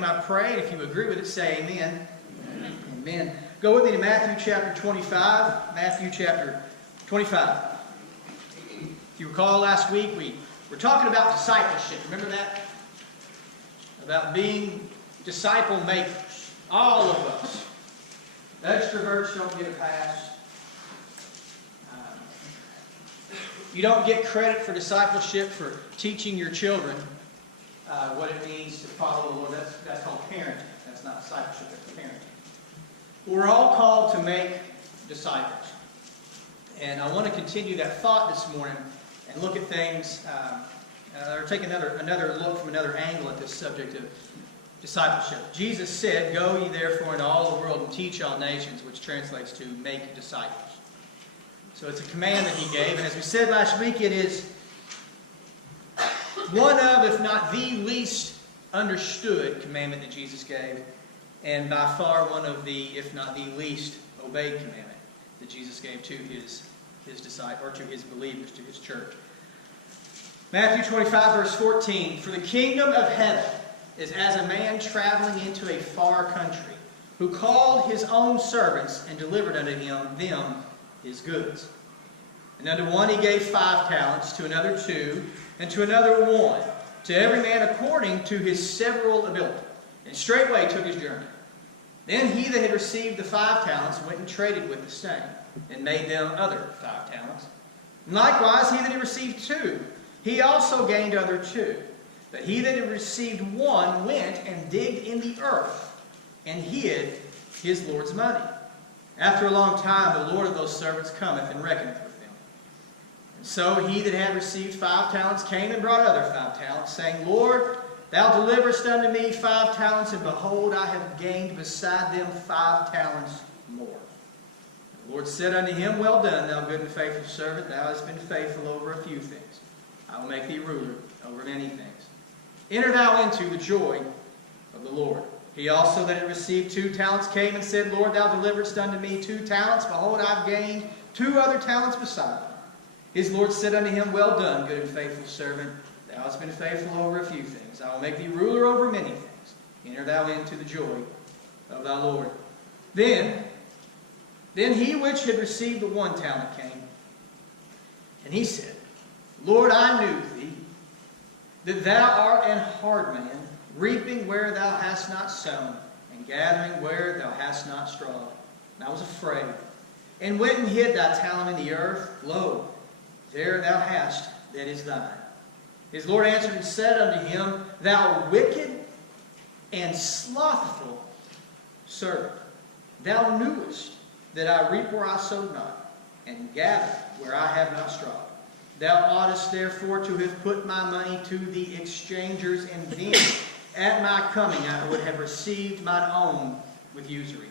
name I pray. If you agree with it, say amen. Amen. Amen. Go with me to Matthew chapter 25. Matthew chapter 25. If you recall last week, we were talking about discipleship. Remember that? About being disciple makers. All of us. The extroverts don't get a pass. You don't get credit for discipleship for teaching your children what it means to follow the Lord. That's called parenting. That's not discipleship, that's parenting. We're all called to make disciples. And I want to continue that thought this morning and look at things, or take another look from another angle at this subject of discipleship. Jesus said, "Go ye therefore into all the world and teach all nations," which translates to make disciples. So it's a command that He gave, and as we said last week, it is one of, if not the least understood commandment that Jesus gave, and by far one of the, if not the least obeyed commandment that Jesus gave to His disciples, or to His believers, to His church. Matthew 25, verse 14, "For the kingdom of heaven is as a man traveling into a far country, who called his own servants and delivered unto them his goods. And unto one he gave 5 talents, to another 2, and to another 1, to every man according to his several ability. And straightway took his journey. Then he that had received the 5 talents went and traded with the same, and made them other 5 talents. And likewise he that had received 2, he also gained other 2. But he that had received 1 went and digged in the earth, and hid his Lord's money. After a long time, the Lord of those servants cometh and reckoneth with them. And so he that had received 5 talents came and brought other 5 talents, saying, Lord, thou deliverest unto me 5 talents, and behold, I have gained beside them 5 talents more. The Lord said unto him, Well done, thou good and faithful servant. Thou hast been faithful over a few things. I will make thee ruler over many things. Enter thou into the joy of the Lord. He also that had received 2 talents came and said, Lord, thou deliverest unto me 2 talents. Behold, I have gained 2 other talents beside them. His Lord said unto him, Well done, good and faithful servant. Thou hast been faithful over a few things. I will make thee ruler over many things. Enter thou into the joy of thy Lord. Then he which had received the 1 talent came, and he said, Lord, I knew thee, that thou art an hard man, reaping where thou hast not sown, and gathering where thou hast not strawed. And I was afraid, and went and hid thy talent in the earth. Lo, there thou hast that is thine. His Lord answered and said unto him, Thou wicked and slothful servant, thou knewest that I reap where I sowed not, and gather where I have not strawed. Thou oughtest therefore to have put my money to the exchangers, and then at my coming I would have received mine own with usury.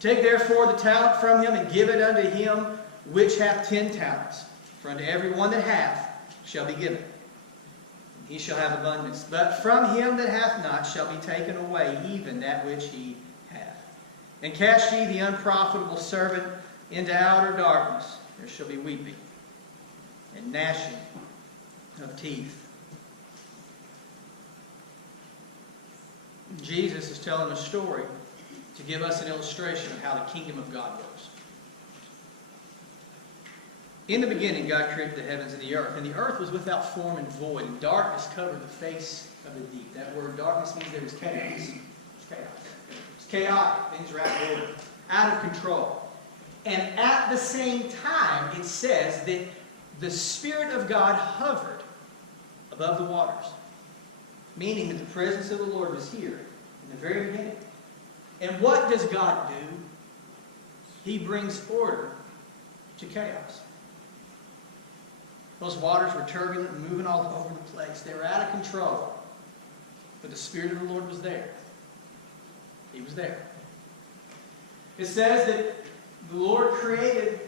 Take therefore the talent from him, and give it unto him which hath 10 talents. For unto every one that hath shall be given, and he shall have abundance. But from him that hath not shall be taken away even that which he hath. And cast ye the unprofitable servant into outer darkness. There shall be weeping and gnashing of teeth. Jesus is telling a story to give us an illustration of how the kingdom of God works. In the beginning, God created the heavens and the earth was without form and void, and darkness covered the face of the deep. That word darkness means there was chaos. It's chaos. It's chaotic. Things are out of control. And at the same time, it says that the Spirit of God hovered above the waters, meaning that the presence of the Lord was here in the very beginning. And what does God do? He brings order to chaos. Those waters were turbulent and moving all over the place. They were out of control. But the Spirit of the Lord was there. He was there. It says that the Lord created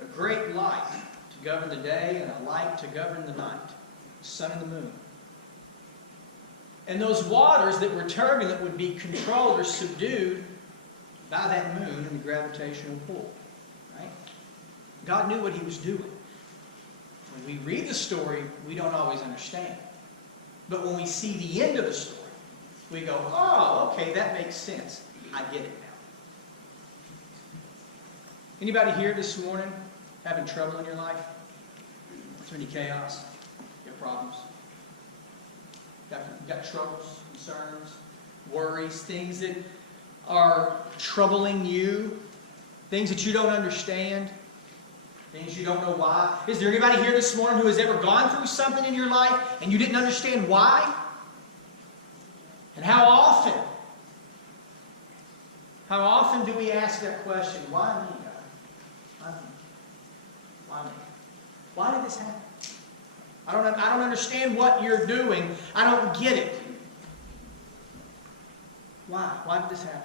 a great light to govern the day and a light to govern the night, the sun and the moon. And those waters that were turbulent would be controlled or subdued by that moon and the gravitational pull. Right? God knew what He was doing. When we read the story, we don't always understand. But when we see the end of the story, we go, oh, okay, that makes sense. I get it now. Anybody here this morning having trouble in your life? Is there any chaos? You have problems? Got troubles, concerns, worries, things that are troubling you, things that you don't understand, things you don't know why. Is there anybody here this morning who has ever gone through something in your life and you didn't understand why? And how often do we ask that question, why me, God? Why me? Why me? Why did this happen? I don't understand what you're doing. I don't get it. Why? Why did this happen?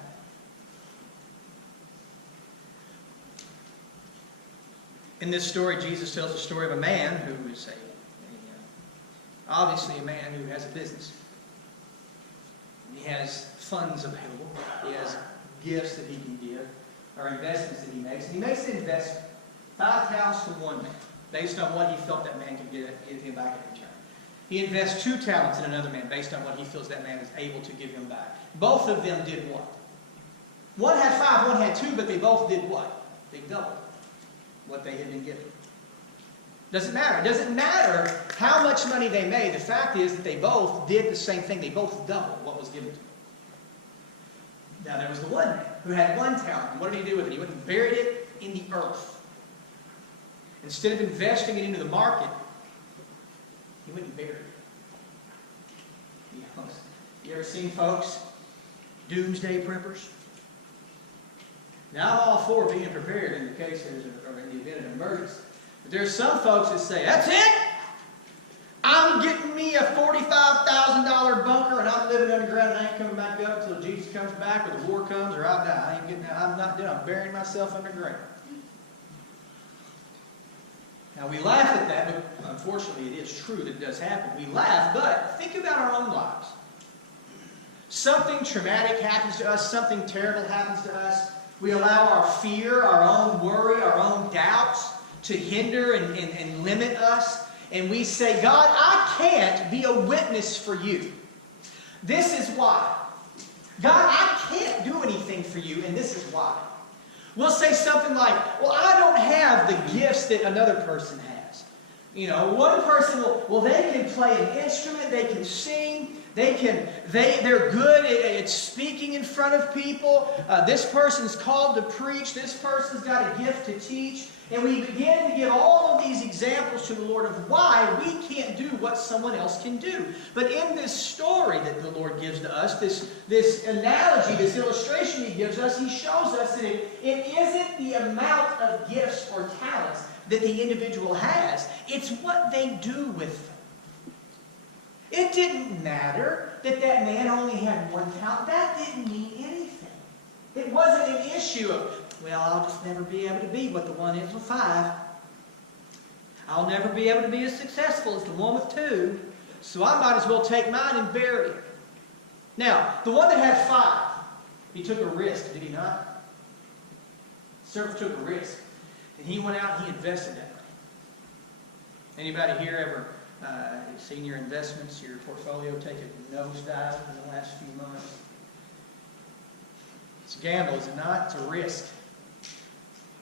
In this story, Jesus tells the story of a man who is obviously a man who has a business. He has funds available. He has gifts that he can give, or investments that he makes. And he makes an investment, 5 talents to one man, based on what he felt that man could give him back in return. He invests 2 talents in another man, based on what he feels that man is able to give him back. Both of them did what? One had 5, one had 2, but they both did what? They doubled what they had been given. Doesn't matter. It doesn't matter how much money they made. The fact is that they both did the same thing. They both doubled what was given to them. Now there was the one man who had 1 talent. And what did he do with it? He went and buried it in the earth. Instead of investing it into the market, he went and buried it. You ever seen folks, doomsday preppers? Now I'm all for being prepared in the case or in the event of an emergency. But there's some folks that say, that's it! I'm getting me a $45,000 bunker and I'm living underground and I ain't coming back up until Jesus comes back or the war comes or I die. I'm not done. I'm burying myself underground. Now we laugh at that, but unfortunately it is true that it does happen. We laugh, but think about our own lives. Something traumatic happens to us, something terrible happens to us. We allow our fear, our own worry, our own doubts to hinder and limit us. And we say, God, I can't be a witness for you. This is why. God, I can't do anything for you, and this is why. We'll say something like, well, I don't have the gifts that another person has. You know, one person they can play an instrument, they can sing, they're good at speaking in front of people. This person's called to preach. This person's got a gift to teach. And we begin to give all of these examples to the Lord of why we can't do what someone else can do. But in this story that the Lord gives to us, this analogy, this illustration He gives us, He shows us that it isn't the amount of gifts or talents that the individual has. It's what they do with them. It didn't matter that man only had 1 talent. That didn't mean anything. It wasn't an issue of, well, I'll just never be able to be what the one is with 5. I'll never be able to be as successful as the one with 2. So I might as well take mine and bury it. Now, the one that had 5, he took a risk, did he not? The servant took a risk. And he went out and he invested that money. Anybody here ever seen your investments, your portfolio take a nosedive in the last few months? It's a gamble, is it not? It's a risk.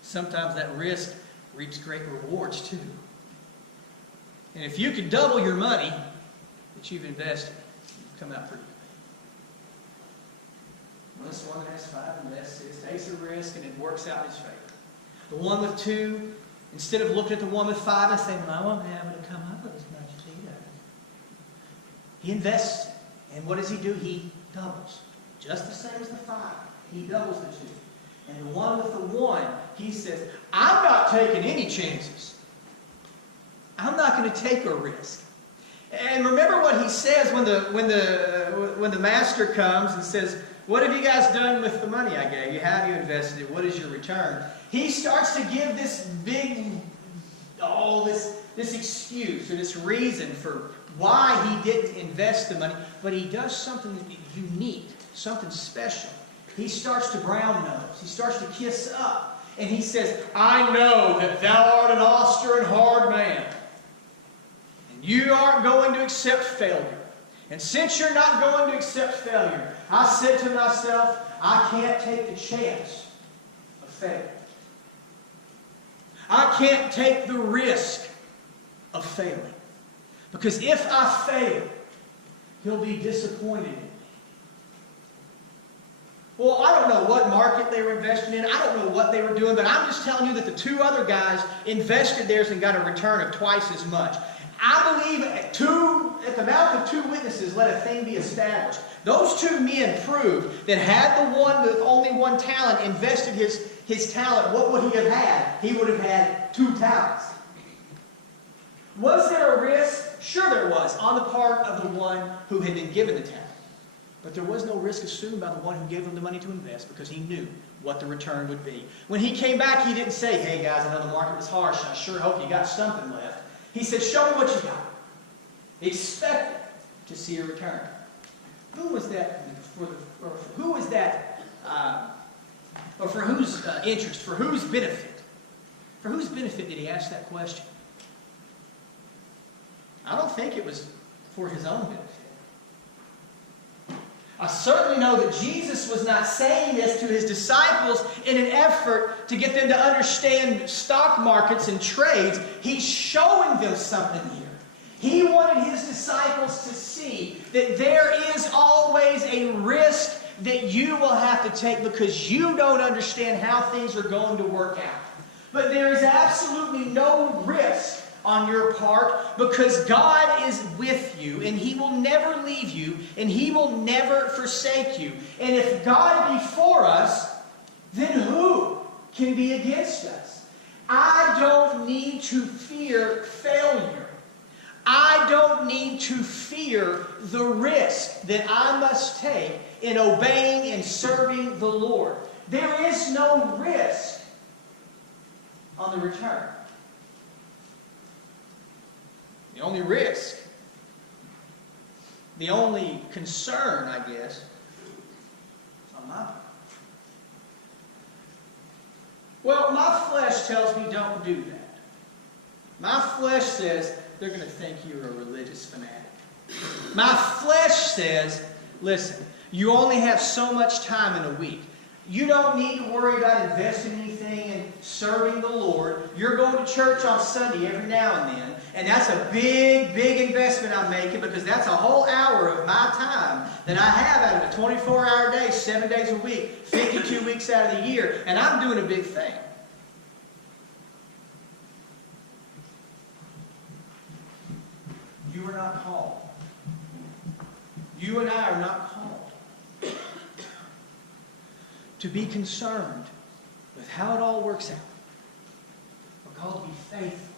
Sometimes that risk reaps great rewards too. And if you could double your money that you've invested, you've come out pretty good. Well, this one that has 5 invests 6, takes a risk, and it works out in his favor. The one with 2, instead of looking at the one with 5 and saying, well, I won't be able to come up with as much as he does. He invests, and what does he do? He doubles. Just the same as the 5. He doubles the 2. And the one with the 1, he says, I'm not taking any chances. I'm not going to take a risk. And remember what he says when the master comes and says, what have you guys done with the money I gave you? How have you invested it? What is your return? He starts to give this big, this excuse or this reason for why he didn't invest the money. But he does something unique, something special. He starts to brown nose. He starts to kiss up. And he says, I know that thou art an austere and hard man. And you aren't going to accept failure. And since you're not going to accept failure, I said to myself, I can't take the chance of failure. I can't take the risk of failing. Because if I fail, He'll be disappointed in me. Well, I don't know what market they were investing in. I don't know what they were doing, but I'm just telling you that the two other guys invested theirs and got a return of twice as much. I believe at the mouth of two witnesses, let a thing be established. Those two men proved that had the one with only one talent invested his talent, what would he have had? He would have had 2 talents. Was there a risk? Sure there was, on the part of the one who had been given the talent. But there was no risk assumed by the one who gave him the money to invest because he knew what the return would be. When he came back, he didn't say, hey guys, I know the market was harsh and I sure hope you got something left. He said, show me what you got. He expected to see a return. Who was that for whose interest, for whose benefit? For whose benefit did he ask that question? I don't think it was for his own benefit. I certainly know that Jesus was not saying this to his disciples in an effort to get them to understand stock markets and trades. He's showing them something here. He wanted his disciples to see that there is always a risk that you will have to take because you don't understand how things are going to work out. But there is absolutely no risk on your part because God is with you and He will never leave you and He will never forsake you. And if God be for us, then who can be against us? I don't need to fear failure. I don't need to fear the risk that I must take in obeying and serving the Lord. There is no risk on the return. The only risk, the only concern, I guess, is on my part. Well, my flesh tells me don't do that. My flesh says they're going to think you're a religious fanatic. My flesh says, listen, you only have so much time in a week. You don't need to worry about investing anything in serving the Lord. You're going to church on Sunday every now and then. And that's a big, big investment I'm making because that's a whole hour of my time that I have out of a 24-hour day, 7 days a week, 52 weeks out of the year. And I'm doing a big thing. You are not called. You and I are not called to be concerned with how it all works out. We're called to be faithful.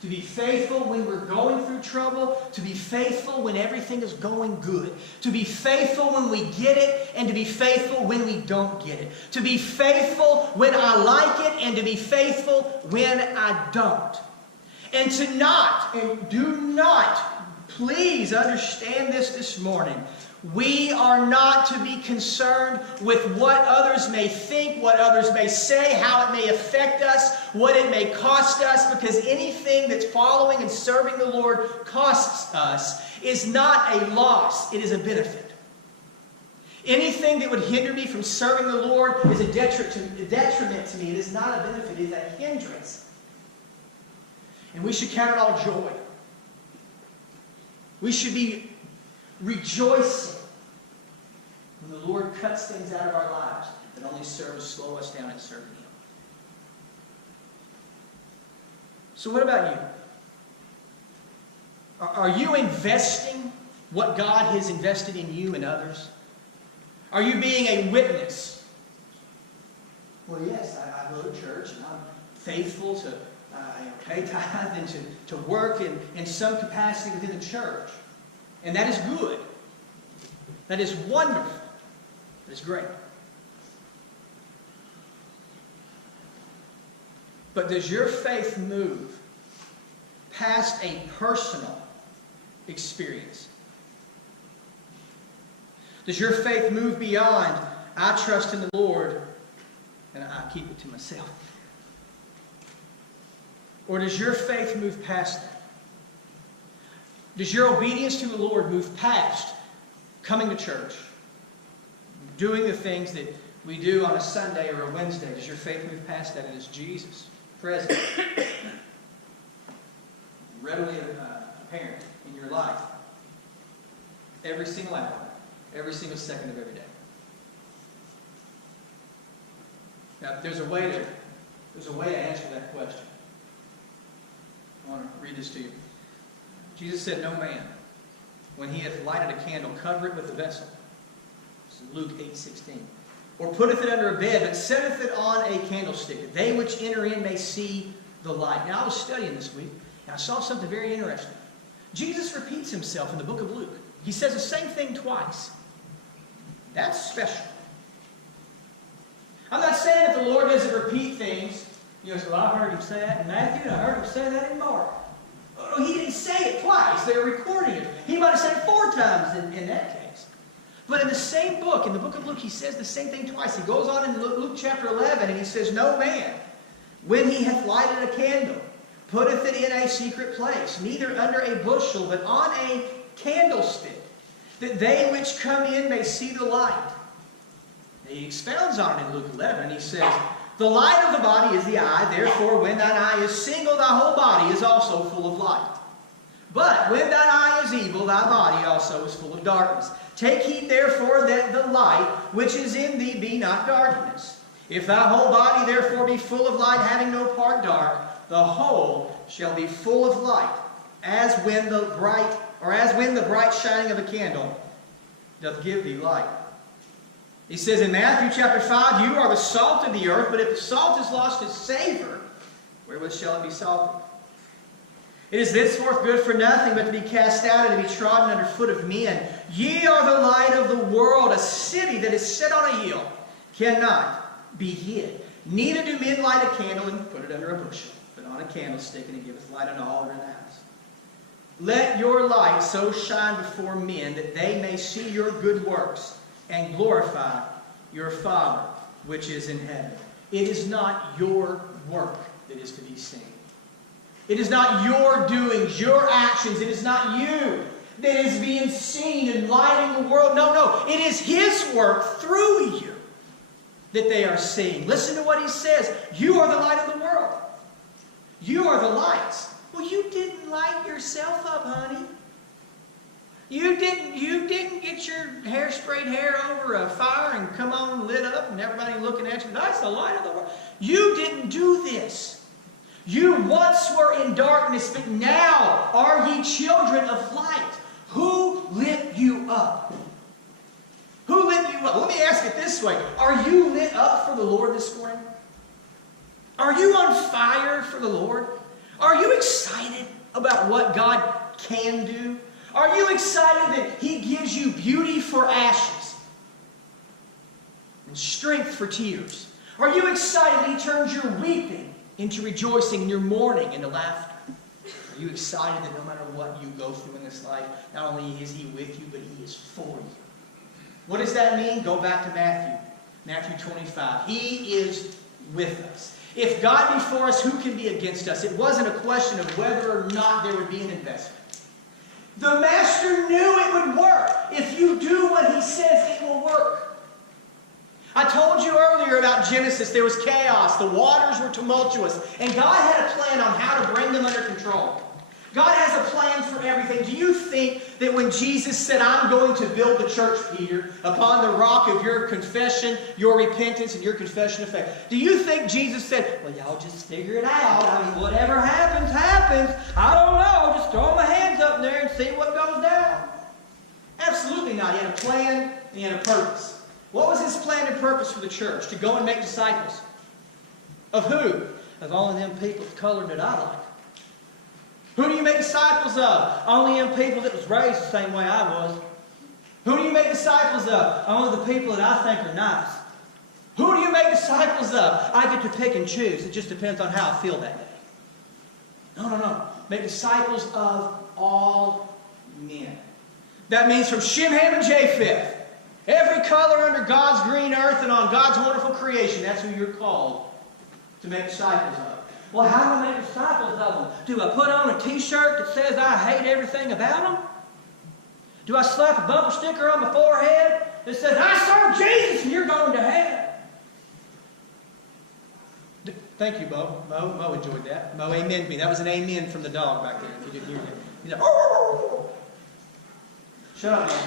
To be faithful when we're going through trouble. To be faithful when everything is going good. To be faithful when we get it. And to be faithful when we don't get it. To be faithful when I like it. And to be faithful when I don't. And to not, and do not, please understand this morning. We are not to be concerned with what others may think, what others may say, how it may affect us, what it may cost us, because anything that's following and serving the Lord costs us is not a loss, it is a benefit. Anything that would hinder me from serving the Lord is a detriment to me. It is not a benefit, it is a hindrance. And we should count it all joy. We should be rejoicing when the Lord cuts things out of our lives that only serve to slow us down in serving Him. So what about you? Are you investing what God has invested in you and others? Are you being a witness? Well, yes, I go to church and I'm faithful to pay tithe and to work in some capacity within the church. And that is good. That is wonderful. That is great. But does your faith move past a personal experience? Does your faith move beyond, I trust in the Lord and I keep it to myself? Or does your faith move past that? Does your obedience to the Lord move past coming to church, doing the things that we do on a Sunday or a Wednesday? Does your faith move past that? And is Jesus present, readily apparent in your life every single hour, every single second of every day? Now, there's a way to answer that question. I want to read this to you. Jesus said, "No man, when he hath lighted a candle, cover it with a vessel." This is Luke 8:16. "Or putteth it under a bed, but setteth it on a candlestick, that they which enter in may see the light." Now, I was studying this week, and I saw something very interesting. Jesus repeats himself in the book of Luke. He says the same thing twice. That's special. I'm not saying that the Lord doesn't repeat things. You know, so I heard him say that in Matthew, and I heard him say that in Mark. Oh, he didn't say it twice. They were recording it. He might have said it 4 times in that case. But in the same book, in the book of Luke, he says the same thing twice. He goes on in Luke chapter 11, and he says, "No man, when he hath lighted a candle, putteth it in a secret place, neither under a bushel, but on a candlestick, that they which come in may see the light." And he expounds on it in Luke 11, and he says, "The light of the body is the eye. Therefore, when thine eye is single, thy whole body is also full of light. But when thine eye is evil, thy body also is full of darkness. Take heed, therefore, that the light which is in thee be not darkness. If thy whole body therefore be full of light, having no part dark, the whole shall be full of light, as when the bright shining of a candle doth give thee light." He says in Matthew chapter 5, "You are the salt of the earth, but if the salt has lost its savor, wherewith shall it be salted? It is thenceforth good for nothing but to be cast out and to be trodden under foot of men. Ye are the light of the world. A city that is set on a hill cannot be hid. Neither do men light a candle and put it under a bushel, but on a candlestick, and it giveth light unto all in the house. Let your light so shine before men that they may see your good works and glorify your Father which is in heaven." It is not your work that is to be seen. It is not your doings, your actions. It is not you that is being seen and lighting the world. No. It is His work through you that they are seeing. Listen to what He says. You are the light of the world. You are the lights. Well, you didn't light yourself up, honey. You didn't get your hair-sprayed hair over a fire and come on lit up and everybody looking at you. That's the light of the world. You didn't do this. You once were in darkness, but now are ye children of light. Who lit you up? Who lit you up? Let me ask it this way. Are you lit up for the Lord this morning? Are you on fire for the Lord? Are you excited about what God can do? Are you excited that He gives you beauty for ashes and strength for tears? Are you excited that He turns your weeping into rejoicing and your mourning into laughter? Are you excited that no matter what you go through in this life, not only is He with you, but He is for you? What does that mean? Go back to Matthew 25. He is with us. If God be for us, who can be against us? It wasn't a question of whether or not there would be an investment. The Master knew it would work. If you do what He says, it will work. I told you earlier about Genesis. There was chaos. The waters were tumultuous. And God had a plan on how to bring them under control. God has a plan for everything. Do you think that when Jesus said, "I'm going to build the church, Peter, upon the rock of your confession, your repentance, and your confession of faith," do you think Jesus said, "Well, y'all just figure it out. I mean, whatever happens, happens. I don't know. Just throw my hands up there and see what goes down"? Absolutely not. He had a plan and He had a purpose. What was His plan and purpose for the church? To go and make disciples. Of who? Of only them people of color that I like. Who do you make disciples of? Only them people that was raised the same way I was. Who do you make disciples of? Only the people that I think are nice. Who do you make disciples of? I get to pick and choose. It just depends on how I feel that day. No. Make disciples of all men. That means from Shem, Ham, and Japheth. Every color under God's green earth and on God's wonderful creation. That's who you're called to make disciples of. Well, how do I make disciples of them? Do I put on a t-shirt that says I hate everything about them? Do I slap a bumper sticker on my forehead that says, I serve Jesus and you're going to hell? Thank you, Mo. Mo enjoyed that. Mo amen me. That was an amen from the dog back there, if you didn't hear that. He's like, oh! Shut up, man.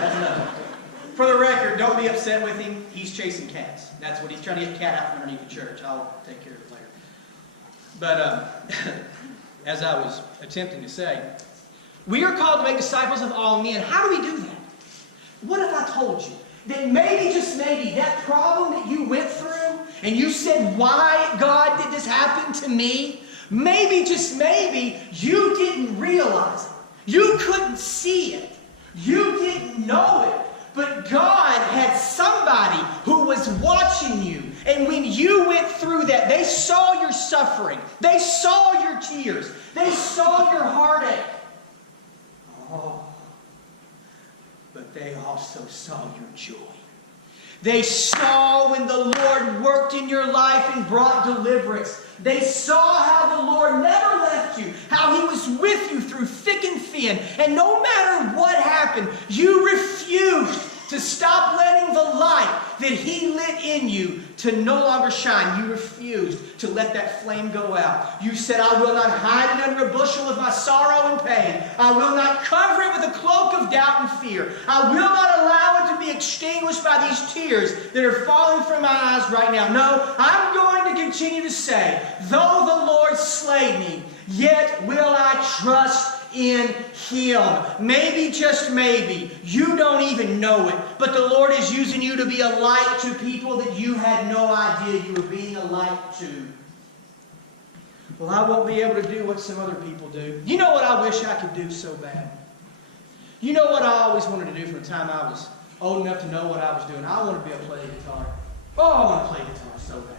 That's enough. For the record, don't be upset with him. He's chasing cats. That's what he's trying to get the cat out from underneath the church. I'll take care of it later. But as I was attempting to say, we are called to make disciples of all men. How do we do that? What if I told you that maybe, just maybe, that problem that you went through and you said, why, God, did this happen to me? Maybe, just maybe, you didn't realize it. You couldn't see it. You didn't know it. But God had somebody who was watching you. And when you went through that, they saw your suffering. They saw your tears. They saw your heartache. Oh. But they also saw your joy. They saw when the Lord worked in your life and brought deliverance. They saw how the Lord never left you, how He was with you through thick and thin. And no matter what happened, you refused to stop letting the light that He lit in you to no longer shine. You refused to let that flame go out. You said, I will not hide it under a bushel of my sorrow and pain. I will not cover it with a cloak of doubt and fear. I will not allow it to be extinguished by these tears that are falling from my eyes right now. No, I'm going to continue to say, though the Lord slay me, yet will I trust in Him. Maybe, just maybe, you don't even know it, but the Lord is using you to be a light to people that you had no idea you were being a light to. Well, I won't be able to do what some other people do. You know what I wish I could do so bad? You know what I always wanted to do from the time I was old enough to know what I was doing? I want to be able to play the guitar. Oh, I want to play guitar so bad.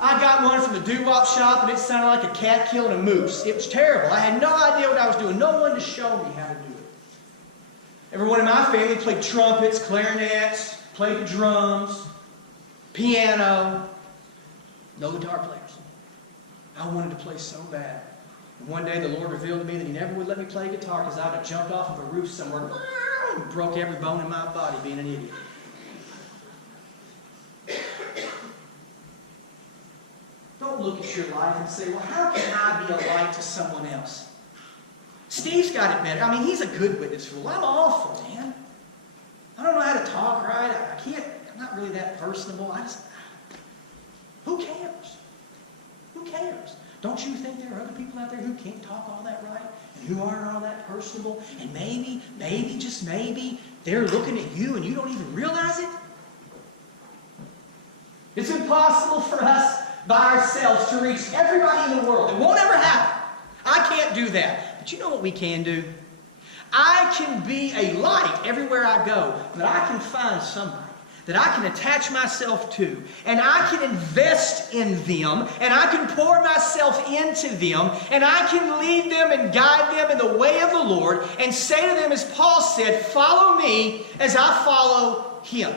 I got one from the doo-wop shop, and it sounded like a cat killing a moose. It was terrible. I had no idea what I was doing. No one to show me how to do it. Everyone in my family played trumpets, clarinets, played the drums, piano. No guitar players. I wanted to play so bad. And one day the Lord revealed to me that He never would let me play guitar because I would have jumped off of a roof somewhere and broke every bone in my body being an idiot. Don't look at your life and say, well, how can I be a light to someone else? Steve's got it better. I mean, he's a good witness fool. I'm awful, man. I don't know how to talk right. I can't, I'm not really that personable. Who cares? Who cares? Don't you think there are other people out there who can't talk all that right and who aren't all that personable? And maybe, just maybe, they're looking at you and you don't even realize it? It's impossible for us by ourselves to reach everybody in the world. It won't ever happen. I can't do that. But you know what we can do? I can be a light everywhere I go, but I can find somebody that I can attach myself to, and I can invest in them, and I can pour myself into them, and I can lead them and guide them in the way of the Lord, and say to them, as Paul said, follow me as I follow Him.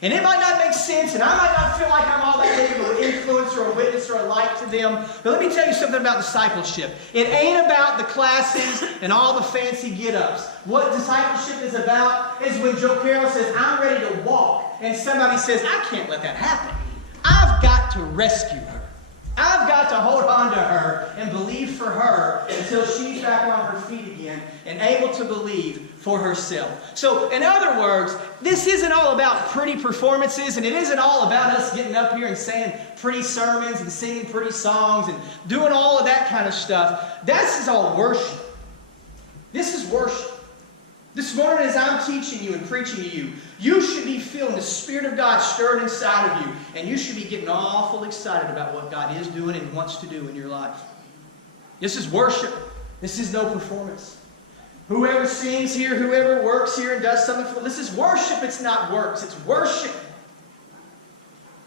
And it might not make sense, and I might not feel like I'm all that big of an influence or a witness or a light to them. But let me tell you something about discipleship. It ain't about the classes and all the fancy get-ups. What discipleship is about is when Joe Carroll says, I'm ready to walk, and somebody says, I can't let that happen. I've got to rescue her. I've got to hold on to her and believe for her until she's back on her feet again and able to believe for herself. So, in other words, this isn't all about pretty performances, and it isn't all about us getting up here and saying pretty sermons and singing pretty songs and doing all of that kind of stuff. This is all worship. This is worship. This morning as I'm teaching you and preaching to you, you should be feeling the Spirit of God stirring inside of you, and you should be getting awful excited about what God is doing and wants to do in your life. This is worship. This is no performance. Whoever sings here, whoever works here and does something for this is worship. It's not works. It's worship.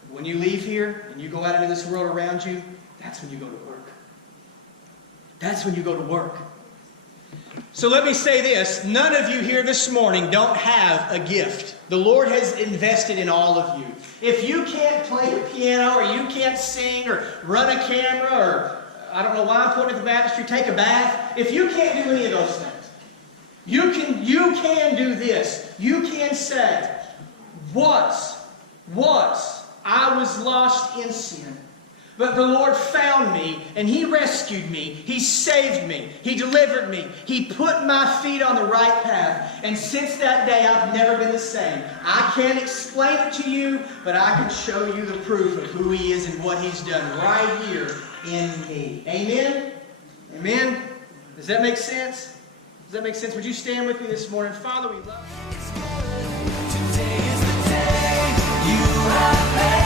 When you leave here and you go out into this world around you, that's when you go to work. That's when you go to work. So let me say this. None of you here this morning don't have a gift. The Lord has invested in all of you. If you can't play the piano, or you can't sing, or run a camera, or I don't know why I'm pointing at the baptistry, take a bath. If you can't do any of those things, you can do this. You can say, once I was lost in sin, but the Lord found me, and He rescued me. He saved me. He delivered me. He put my feet on the right path. And since that day, I've never been the same. I can't explain it to you, but I can show you the proof of who He is and what He's done right here in me. Amen? Amen? Does that make sense? Does that make sense? Would you stand with me this morning? Father, we love you. Today is the day you have made.